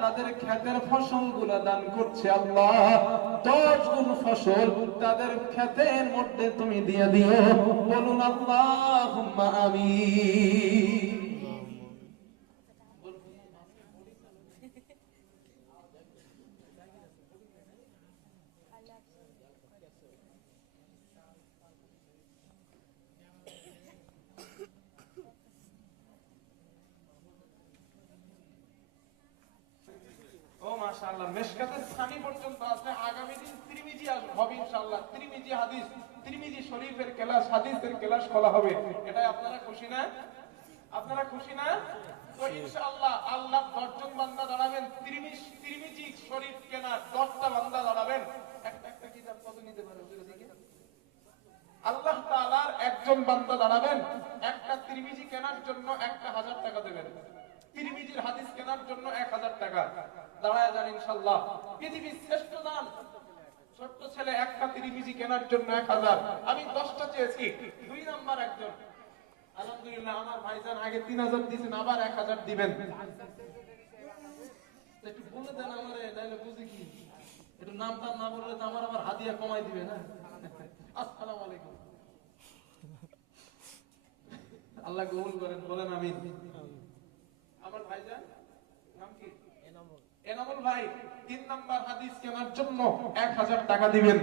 তাদের ক্ষেতের ফসলগুলো দান করছে আল্লাহ, 10 গুণ ফসল তাদের ক্ষেতের মধ্যে তুমি দিয়ে দিও। বলুন আল্লাহুম্মা আমিন। ও মাশাআল্লাহ, মিশকাতের সানি পর্যন্ত আছে। আগামী দিন তিরমিজি হবে ইনশাআল্লাহ। তিরমিজি হাদিস, তিরমিজি শরীফের ক্লাস, হাদিসের ক্লাস খোলা হবে। এটাই আপনারা খুশি না? আপনারা খুশি না? তো ইনশাআল্লাহ আল্লাহ 10 জন বান্দা দাঁড়াবেন। তিরমিজি শরীফ কেনার 10টা বান্দা দাঁড়াবেন। একটা কিতাব কত নিতে পারে ওদিকে? আল্লাহ তাআলার একজন বান্দা দাঁড়াবেন, একটা তিরমিজি কেনার জন্য 1000 টাকা দেবেন। তিরমিজির হাদিস কেনার জন্য 1000 টাকা। দাঁড়ায় যান ইনশাআল্লাহ। পৃথিবীর শ্রেষ্ঠ দান, ছোট্ট ছেলে একটা তিরমিজি কেনার জন্য 1000। আমি 10টা চেয়েছি, 2 নাম্বার একজন। আলহামদুলিল্লাহ, আমার ভাইজান আগে 3000 দিয়েছেন, আবার 1000 দিবেন। একটু বলে দেন আমারে, তাহলে বুঝি কি। একটু নামটা না বললে তো আমার আবার হাদিয়া কমাই দিবে না। আসসালামু আলাইকুম। আল্লাহ কবুল করেন, বলেন আমিন। আমার ভাইজান নাম কি? এনামুল ভাই 3 নাম্বার হাদিস কেনার জন্য 1000 টাকা দিবেন।